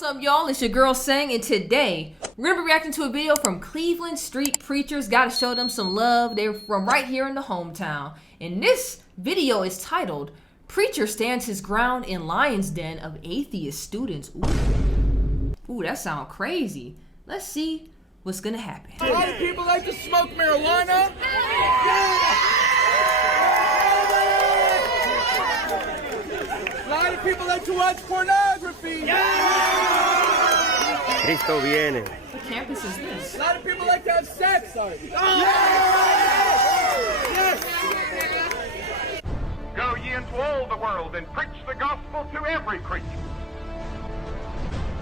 What's up, y'all? It's your girl Sang, and today we're gonna be reacting to a video from Cleveland Street Preachers. Gotta show them some love. They're from right here in the hometown. And this video is titled, Preacher Stands His Ground in Lion's Den of Atheist Students. Ooh, that sounds crazy. Let's see what's gonna happen. A lot of people like to smoke marijuana. A lot of people like to watch pornography. Cristo viene. What campus is this? A lot of people like to have sex. Go ye into all the world and preach the gospel to every creature.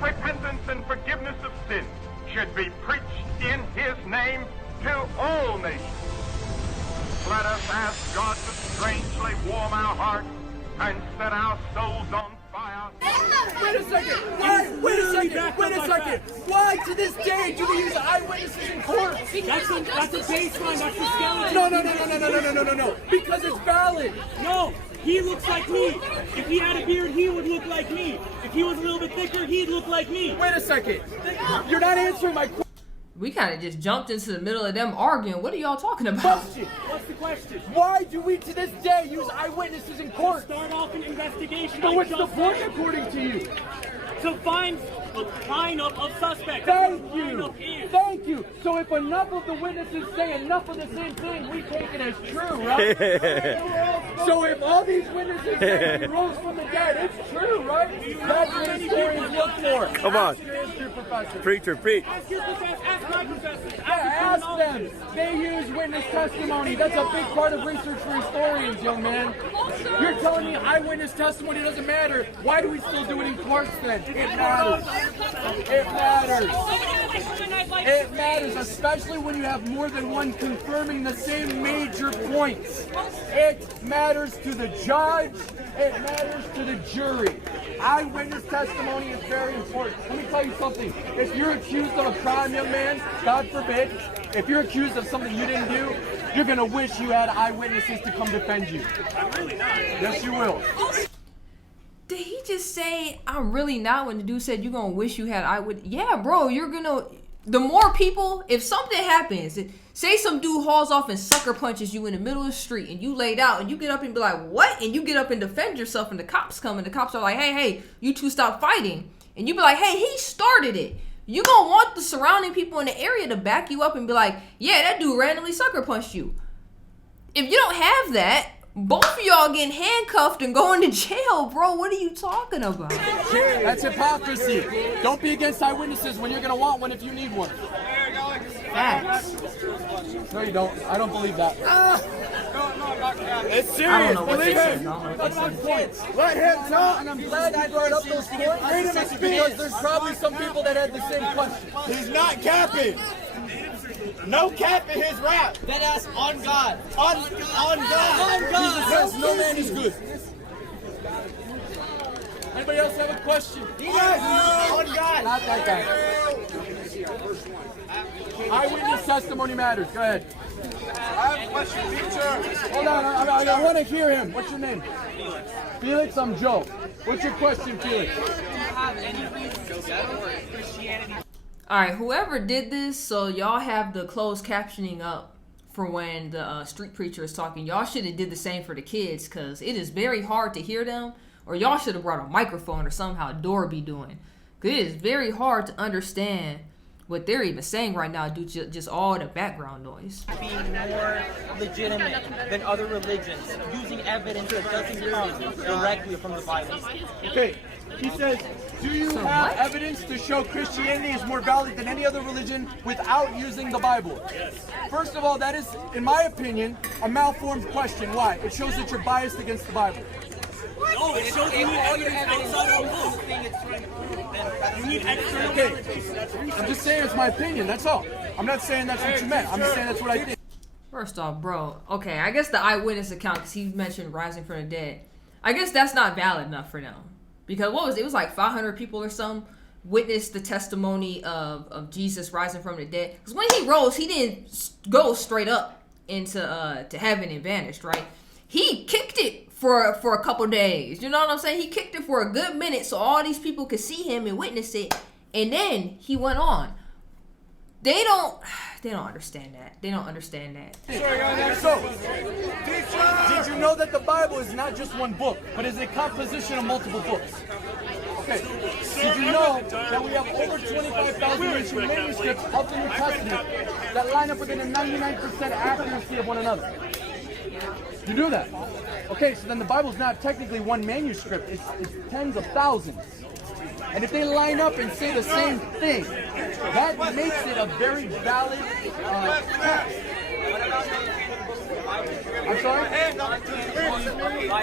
Repentance and forgiveness of sin should be preached in his name to all nations. Let us ask God to strangely warm our hearts and set our souls on fire. Wait a second. Wait a second. Why to this day do we use eyewitnesses in court? That's a baseline, that's the skeleton. No. Because it's valid. No, he looks like me. If he had a beard, he would look like me. If he was a little bit thicker, he'd look like me. Wait a second. You're not answering my question. We kind of just jumped into the middle of them arguing. What are y'all talking about? What's the question? Why do we to this day use eyewitnesses in court? Start off an investigation. So what's the point according to you? To find a lineup of suspects. Thank you. So if enough of the witnesses say enough of the same thing, we take it as true, right? So if all these witnesses say he rose from the dead, it's true, right? That's what historians look for. Come on. Ask your history professor. Preacher, preach. Ask my professors. Ask them. They use witness testimony. That's a big part of research for historians, young man. You're telling me eyewitness testimony doesn't matter. Why do we still do it in courts then? It matters. It matters, especially when you have more than one confirming the same major points. It matters to the judge. It matters to the jury. Eyewitness testimony is very important. Let me tell you something. If you're accused of a crime, young man, God forbid, if you're accused of something you didn't do, you're going to wish you had eyewitnesses to come defend you. I'm really not. Yes, you will. Did he just say, I'm really not, when the dude said you're gonna wish you had eyewitness? Yeah, bro, the more people, if something happens, say some dude hauls off and sucker punches you in the middle of the street and you laid out and you get up and be like, what? And you get up and defend yourself and the cops come and the cops are like, hey, you two stop fighting. And you be like, hey, he started it. You gonna want the surrounding people in the area to back you up and be like, yeah, that dude randomly sucker punched you. If you don't have that, both of y'all getting handcuffed and going to jail, bro. What are you talking about? That's hypocrisy. Don't be against eyewitnesses when you're going to want one if you need one. Facts. No, you don't. I don't believe that. It's serious. I don't know what Believe this him. is. I don't know what That's my this is. point. Let him talk. And I'm glad you brought up those points because there's probably some people that had the same question. He's not capping. No cap in his rap. That ass on God. On God. Jesus says no man is good. Anybody else have a question? On God. Not that guy. Eyewitness testimony matters. Go ahead. I have a question, teacher. Hold on. I want to hear him. What's your name? Felix, I'm Joe. What's your question, Felix? Alright, whoever did this, so y'all have the closed captioning up for when the street preacher is talking. Y'all should have did the same for the kids, because it is very hard to hear them. Or y'all should have brought a microphone or somehow Dorby doing. Because it is very hard to understand what they're even saying right now due to just all the background noise. Being more legitimate than other religions, using evidence that doesn't come directly from the Bible. Okay. He says, do you have evidence to show Christianity is more valid than any other religion without using the Bible? Yes. First of all, that is, in my opinion, a malformed question. Why? It shows that you're biased against the Bible. No, it shows you need evidence outside of the book. You need external evidence. I'm just saying it's my opinion, that's all. I'm not saying that's what you meant. I'm just saying that's what I think. First off, bro, okay, I guess the eyewitness account, because he mentioned rising from the dead, I guess that's not valid enough for them. Because what was it? It was like 500 people or some witnessed the testimony of Jesus rising from the dead. Because when he rose, he didn't go straight up into to heaven and vanished, right? He kicked it for a couple days. You know what I'm saying? He kicked it for a good minute so all these people could see him and witness it. And then he went on. They don't understand that. They don't understand that. So, did you know that the Bible is not just one book, but is a composition of multiple books? Okay. Did you know that we have over 25,000 ancient manuscripts of the New Testament that line up within a 99% accuracy of one another? You knew that? Okay, so then the Bible is not technically one manuscript, it's tens of thousands. And if they line up and say the same thing, that makes it a very valid text. I'm sorry?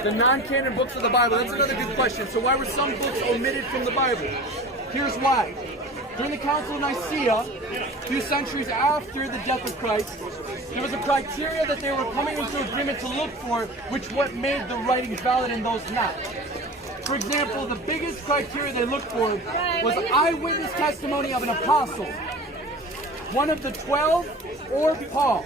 The non-canon books of the Bible. That's another good question. So why were some books omitted from the Bible? Here's why. During the Council of Nicaea, a few centuries after the death of Christ, there was a criteria that they were coming into agreement to look for, which what made the writings valid and those not. For example, the biggest criteria they looked for was eyewitness testimony of an apostle, one of the 12, or Paul.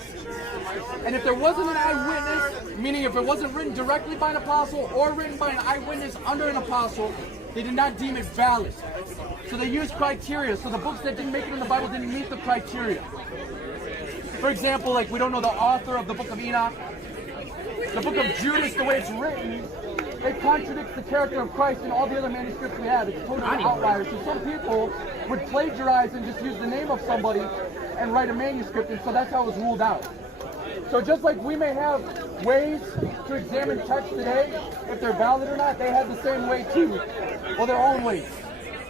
And if there wasn't an eyewitness, meaning if it wasn't written directly by an apostle or written by an eyewitness under an apostle, they did not deem it valid. So they used criteria. So the books that didn't make it in the Bible didn't meet the criteria. For example, like we don't know the author of the book of Enoch. The book of Judas, the way it's written, it contradicts the character of Christ in all the other manuscripts we have. It's totally outliers. So some people would plagiarize and just use the name of somebody and write a manuscript, and so that's how it was ruled out. So just like we may have ways to examine texts today, if they're valid or not, they have the same way too, or their own ways.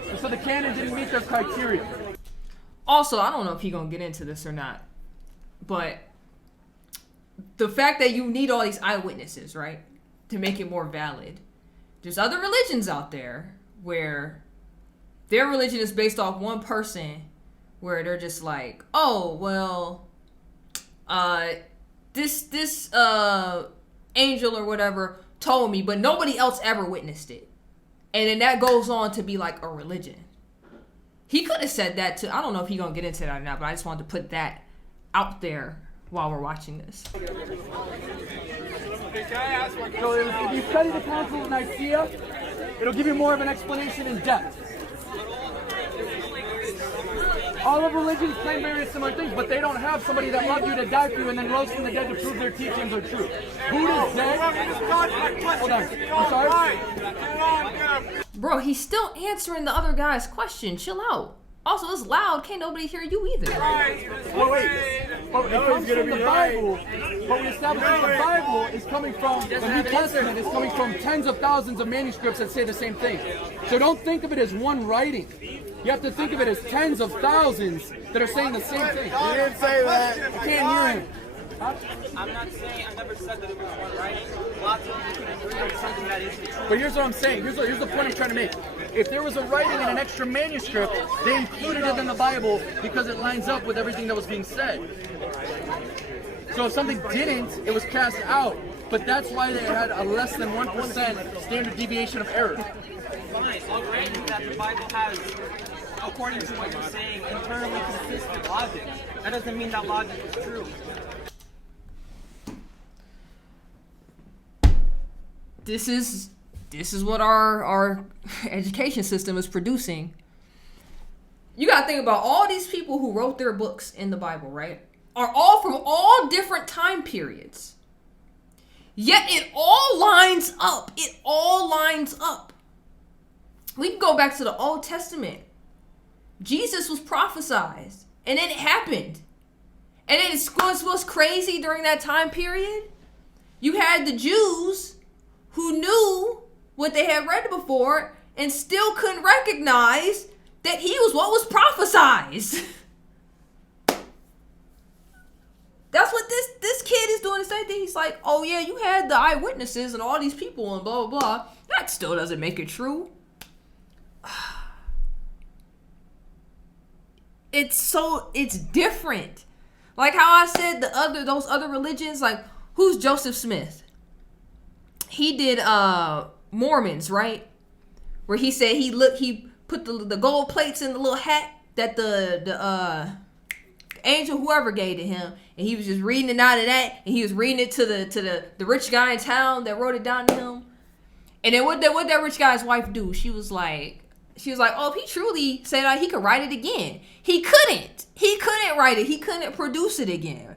And so the canon didn't meet their criteria. Also, I don't know if he's gonna get into this or not, but the fact that you need all these eyewitnesses, right, to make it more valid. There's other religions out there where their religion is based off one person, where they're just like, oh, well, this angel or whatever told me, but nobody else ever witnessed it. And then that goes on to be like a religion. He could have said that too. I don't know if he's going to get into that or not, but I just wanted to put that out there while we're watching this. So if you study the Council of Nicaea, it'll give you more of an explanation in depth. All of religions claim various similar things, but they don't have somebody that loved you to die for you and then rose from the dead to prove their teachings are true. Buddha's dead. Hold on. I'm sorry? Bro, he's still answering the other guy's question. Chill out. Also, it's loud. Can't nobody hear you either. Well, wait. But it comes from the Bible. But we established that the Bible is coming from, the New Testament is coming from tens of thousands of manuscripts that say the same thing. So don't think of it as one writing. You have to think of it as tens of thousands that are saying the same thing. You didn't say that. I can't hear him. I'm not saying, I never said that it was one writing. Lots of people can agree on something that isn't true. But here's what I'm saying. Here's the point I'm trying to make. If there was a writing in an extra manuscript, they included it in the Bible because it lines up with everything that was being said. So if something didn't, it was cast out. But that's why they had a less than 1% standard deviation of error. Fine, I'll grant you that the Bible has, according to what you're saying, internally consistent logic. That doesn't mean that logic is true. This is what our education system is producing. You gotta think about all these people who wrote their books in the Bible, right? Are all from all different time periods. Yet it all lines up. It all lines up. We can go back to the Old Testament. Jesus was prophesied, and then it happened. And then what's crazy during that time period? You had the Jews who knew what they had read before and still couldn't recognize that he was what was prophesied. That's what this kid is doing the same thing. He's like, oh yeah, you had the eyewitnesses and all these people and blah, blah, blah. That still doesn't make it true. It's different. Like how I said those other religions, like who's Joseph Smith? He did Mormons, right? Where he said he put the gold plates in the little hat that the angel, whoever gave it to him, and he was just reading it out of that, and he was reading it to the rich guy in town that wrote it down to him. And then what that rich guy's wife do? She was like, oh, if he truly said that, he could write it again. He couldn't write it. He couldn't produce it again.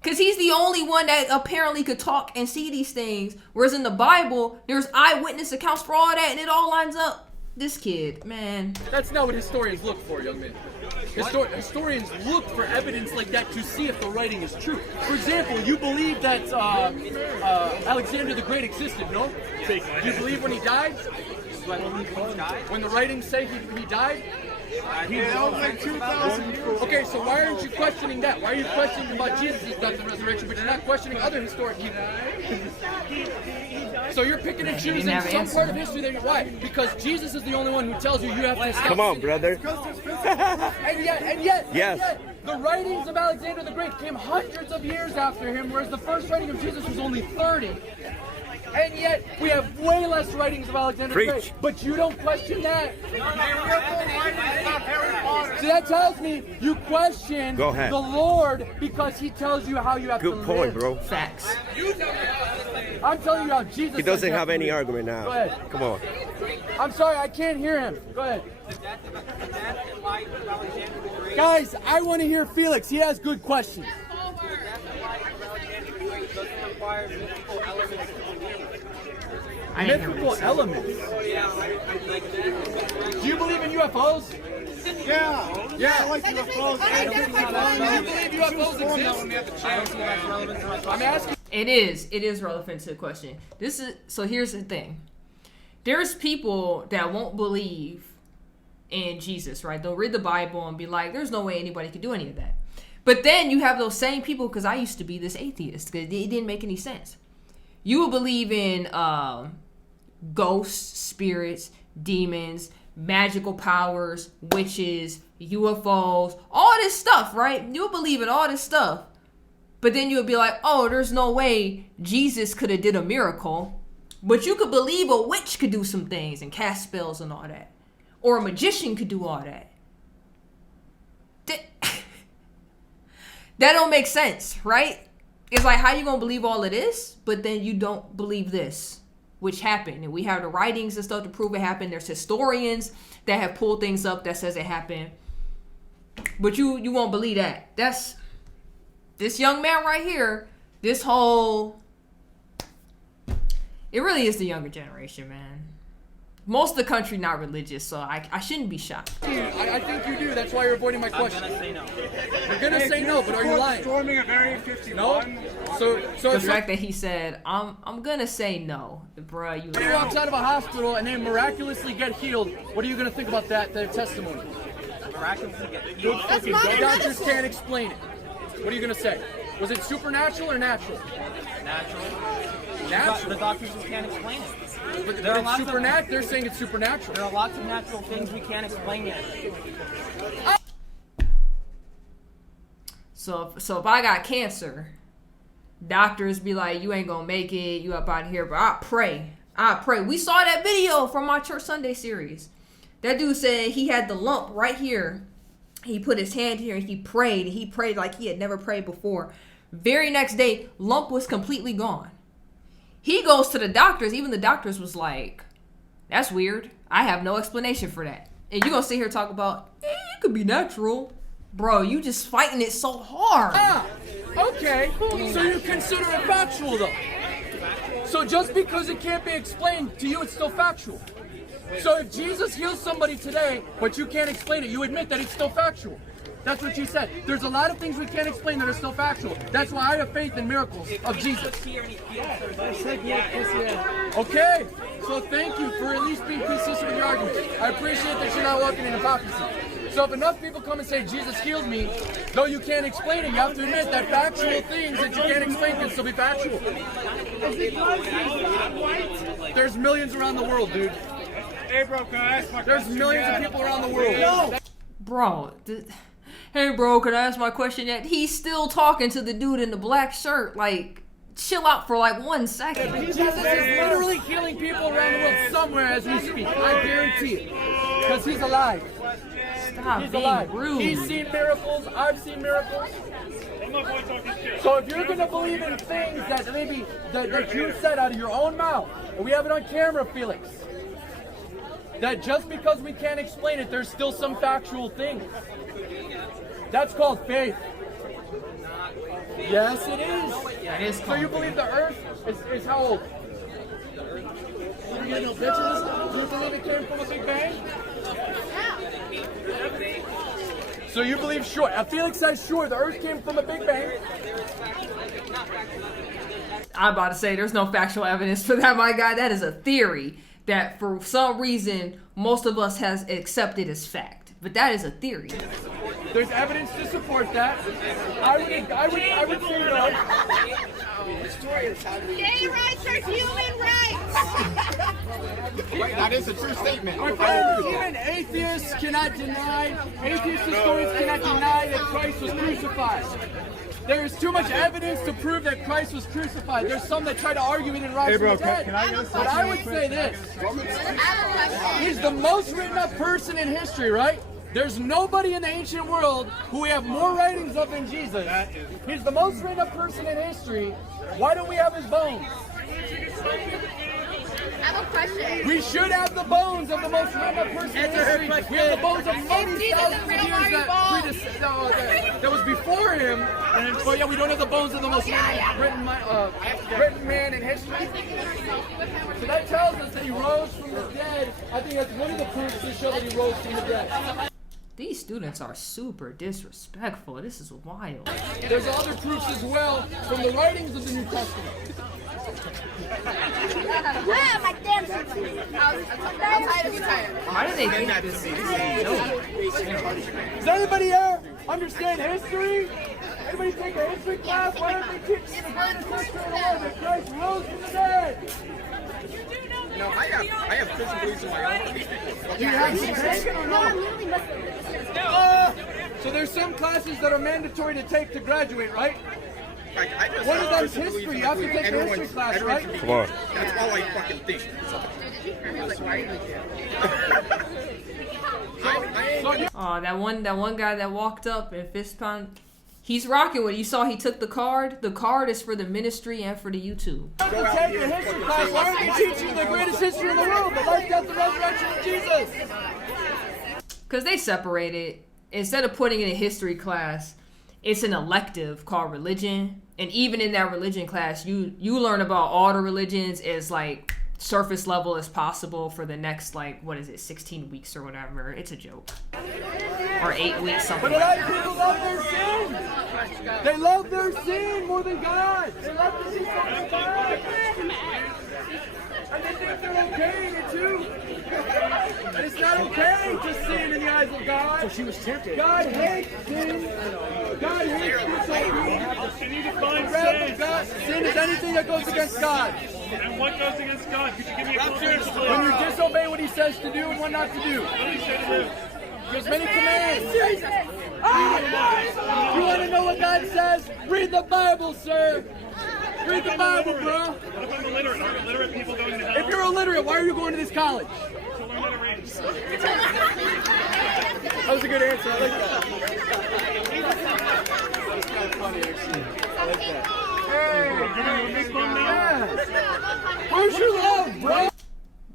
Because he's the only one that apparently could talk and see these things. Whereas in the Bible, there's eyewitness accounts for all that, and it all lines up. This kid, man. That's not what historians look for, young man. Historians look for evidence like that to see if the writing is true. For example, you believe that Alexander the Great existed, no? Do you believe when he died? When the writings say he died? Like 2,000 years. Okay, so why aren't you questioning that? Why are you questioning about Jesus' death and resurrection, but you're not questioning other historic events? So you're picking and choosing some part of history that why? Because Jesus is the only one who tells you you have to stop. Come on, brother. And yet, Yes. the writings of Alexander the Great came hundreds of years after him, whereas the first writing of Jesus was only 30. And yet, we have way less writings of Alexander the Great. But you don't question that. So that tells me you question the Lord because he tells you how you have to live. Good point, bro. Facts. I'm telling you how Jesus He doesn't says you have to any live. argument now. Go ahead. Come on. I'm sorry, I can't hear him. Go ahead. Guys, I want to hear Felix. He has good questions. Mythical elements. Do you believe in UFOs? Yeah. Yeah. I like UFOs. Do you believe UFOs exist? I'm asking. It is relevant to the question. So here's the thing. There's people that won't believe in Jesus, right? They'll read the Bible and be like, there's no way anybody could do any of that. But then you have those same people, because I used to be this atheist, because it didn't make any sense. You would believe in ghosts, spirits, demons, magical powers, witches, UFOs, all this stuff, right? You would believe in all this stuff. But then you would be like, oh, there's no way Jesus could have did a miracle. But you could believe a witch could do some things and cast spells and all that. Or a magician could do all that. That don't make sense, right? It's like, how you gonna believe all of this, but then you don't believe this, which happened. And we have the writings and stuff to prove it happened. There's historians that have pulled things up that says it happened. But you won't believe that. That's this young man right here, this whole... It really is the younger generation, man. Most of the country not religious, so I shouldn't be shocked. I think you do. That's why you're avoiding my question. I'm gonna say no. You're gonna say no, but are you lying? Storming of Area 51. No. So The fact that he said, I'm gonna say no, bruh, you if he walks out of a hospital and they miraculously get healed, what are you gonna think about that? Their testimony. Miraculously get healed. The doctors can't explain it. What are you gonna say? Was it supernatural or natural? Natural. Natural. The doctors just can't explain it. But There are it's lots of- supernatural. They're saying it's supernatural. There are lots of natural things we can't explain yet. So if I got cancer, doctors be like, you ain't gonna make it, you up out of here. But I pray. We saw that video from my Church Sunday series. That dude said he had the lump right here. He put his hand here and he prayed. He prayed like he had never prayed before. Very next day, lump was completely gone. He goes to the doctors. Even the doctors was like, that's weird. I have no explanation for that. And you gonna sit here and talk about, it could be natural. Bro, you just fighting it so hard. Okay. So you consider it factual, though. So just because it can't be explained to you, it's still factual. So if Jesus heals somebody today, but you can't explain it, you admit that it's still factual. That's what you said. There's a lot of things we can't explain that are still factual. That's why I have faith in miracles of Jesus. Okay, so thank you for at least being consistent with your argument. I appreciate that you're not walking in hypocrisy. So if enough people come and say Jesus healed me, though you can't explain it, you have to admit that factual things that you can't explain can still be factual. There's millions around the world, dude. Hey, bro, can I ask my There's question millions of yet? people around the world. Bro, hey bro, can I ask my question yet? He's still talking to the dude in the black shirt. Like, chill out for like 1 second. Jesus is literally healing people around the world somewhere as we speak. I guarantee it. Because he's alive. Stop He's being alive. rude. He's seen miracles. I've seen miracles. So if you're going to believe in things that maybe that you said out of your own mouth, and we have it on camera, Felix, that just because we can't explain it, there's still some factual things. That's called faith. Yes, it is. That is So you believe the earth is how old? You get no pictures? Do you believe it came from a Big Bang? So you believe sure. Felix says sure, the earth came from a Big Bang. I'm about to say there's no factual evidence for that, my guy. That is a theory that for some reason most of us has accepted as fact. But that is a theory. There's evidence to support that. I would say no. Gay rights are human rights. That is a true statement. Okay, even atheists cannot deny, atheist historians cannot deny that Christ was crucified. There is too much evidence to prove that Christ was crucified. There's some that try to argue it and rise from the dead. But I would say this. He's the most written up person in history, right? There's nobody in the ancient world who we have more writings of than Jesus. He's the most written up person in history. Why don't we have his bones? I have a question. We should have the bones of the most written up person in history. We have the bones of many thousands of years that was before him. But yeah, we don't have the bones of the most written man in history. So that tells us that he rose from the dead. I think that's one of the proofs to show that he rose from the dead. These students are super disrespectful. This is wild. There's other proofs as well from the writings of the New Testament. Ah, my damn tired. Why do they think this is a joke? Does anybody here understand history? Anybody take a history class? Why don't they teach the greatest history in the world that Christ rose from the dead? No, I have Christian beliefs of my own. Do you have some taken or No, I'm no? literally listening. So there's some classes that are mandatory to take to graduate, right? Like, I just One of them's Christian beliefs history. and You have to believe take the everyone- history class, everyone right? should be- Come on. That's all I fucking think. Oh, that one guy that walked up and fist pound. He's rocking with it. You saw he took the card. The card is for the ministry and for the YouTube. You have to take the history class. Why aren't they teaching the greatest history in the world, the life, death, and resurrection of Jesus? Because they separated. Instead of putting in a history class, it's an elective called religion. And even in that religion class, you learn about all the religions as like surface level as possible for the next 16 weeks or whatever. It's a joke. Or 8 weeks, something But a like lot of that. people love their sin. They love their sin more than God. They love to see something God. And they think they're okay in it too. And it's not okay to sin in the eyes of God. So she was tempted. God hates sin. God hates disobedience. You need to find Rather, sin. God, sin is anything that goes against God. And what goes against God? Could you give me a closer example? When you disobey what He says to do and what not to do. What did he say to do? There's many commands. You want to know what God says? Read the Bible, sir. Read the Bible, bro. What if I'm illiterate? Are illiterate people going to hell? If you're illiterate, why are you going to this college? To learn how to read. That was a good answer. I like that. That was kind of funny, actually. I like that. Giving you a big bum now? Yeah. Where's your love, bro?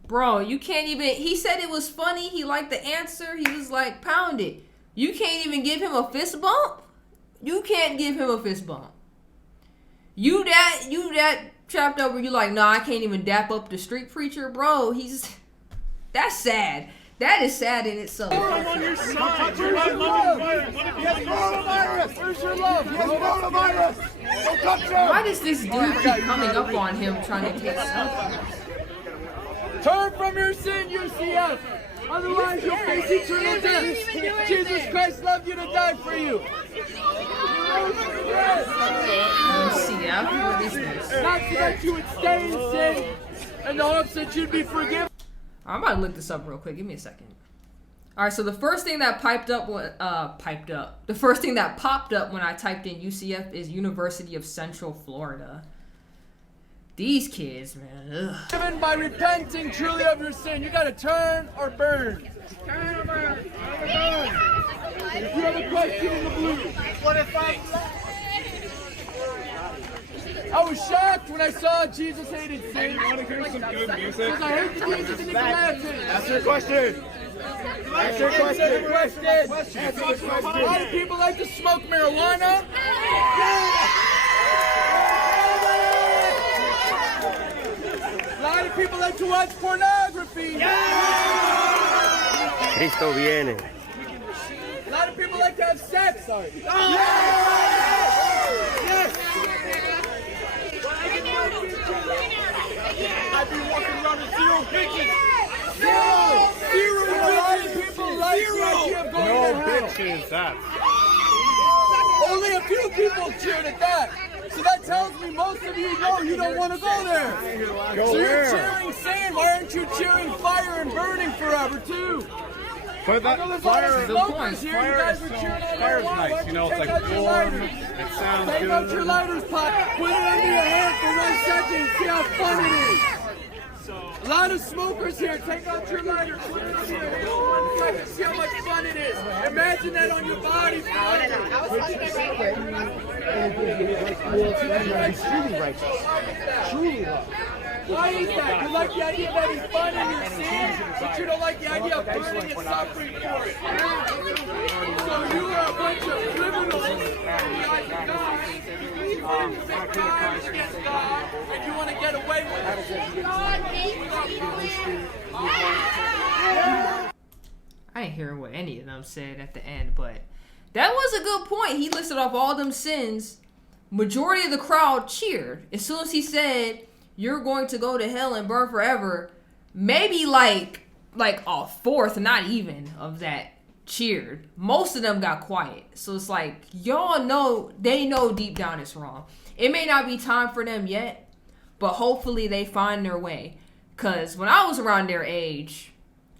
Bro, you can't even. He said it was funny. He liked the answer. He was like, pound it. You can't even give him a fist bump? You can't give him a fist bump. You that trapped up where you like, nah, I can't even dap up the street preacher, bro. That's sad. That is sad in itself. I'm on your side. You're Where's not your loving love? me. What if He has you're on your side? coronavirus. Where's your love? He has coronavirus. Don't touch him. Why does this dude keep coming up on him trying to take selfies? Turn from your sin, UCF. Otherwise, you'll face eternal death. Jesus Christ loved you to die for you. UCF? What is this? Not so that you would stay in sin in the hopes that you'd be forgiven. I'm about to look this up real quick. Give me a second. All right, so the first thing that The first thing that popped up when I typed in UCF is University of Central Florida. These kids, man. Ugh. Even by repenting truly of your sin, you gotta turn or burn. Turn or burn. If you have a question in the blue. What if I was shocked when I saw Jesus hated sin. You want to hear some good music? Because I heard the Jesus in the Latin. That's your question. That's your question. A lot of people like to smoke marijuana. A lot of people like to watch pornography. Cristo viene. A lot of people like to have sex. Sorry. I've been walking around with 0 bitches. Zero. A lot of people like the idea of going to hell. bitches, that. Only a few people cheered at that. So that tells me most of you know you don't want to go there. So you're cheering sin. Why aren't you cheering fire and burning forever too? But that fire, Smokers here, you guys were cheering on fire's marijuana. Why nice, don't you know, it's take like out your warm, lighters? it sounds Take out your good. lighters, pot. Put it under your hand for 1 second. See how fun it is. A lot of smokers here. Take out your lighter. Put it under your hand for 1 second. See how much fun it is. Imagine that on your body. Why is that? You like the idea that he's fun in your sin, but you don't like the idea of burning and suffering for it. So you are a bunch of criminals in the eyes of God. You commit crimes against God, and you want to get away with it. I didn't hear what any of them said at the end, but that was a good point. He listed off all them sins. Majority of the crowd cheered. As soon as he said, you're going to go to hell and burn forever, maybe like a fourth, not even, of that cheered. Most of them got quiet. So it's like, y'all know, they know deep down it's wrong. It may not be time for them yet, but hopefully they find their way. Because when I was around their age,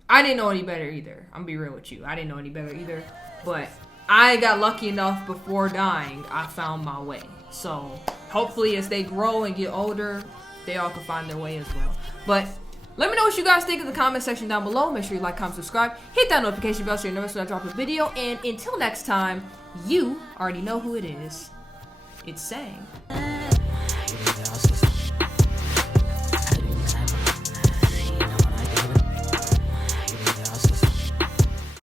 I didn't know any better either. I'm gonna be real with you. I didn't know any better either. But I got lucky enough before dying, I found my way. So hopefully as they grow and get older, they all can find their way as well. But let me know what you guys think in the comment section down below. Make sure you like, comment, subscribe. Hit that notification bell so you're notified when I drop a video. And until next time, you already know who it is. It's Sang.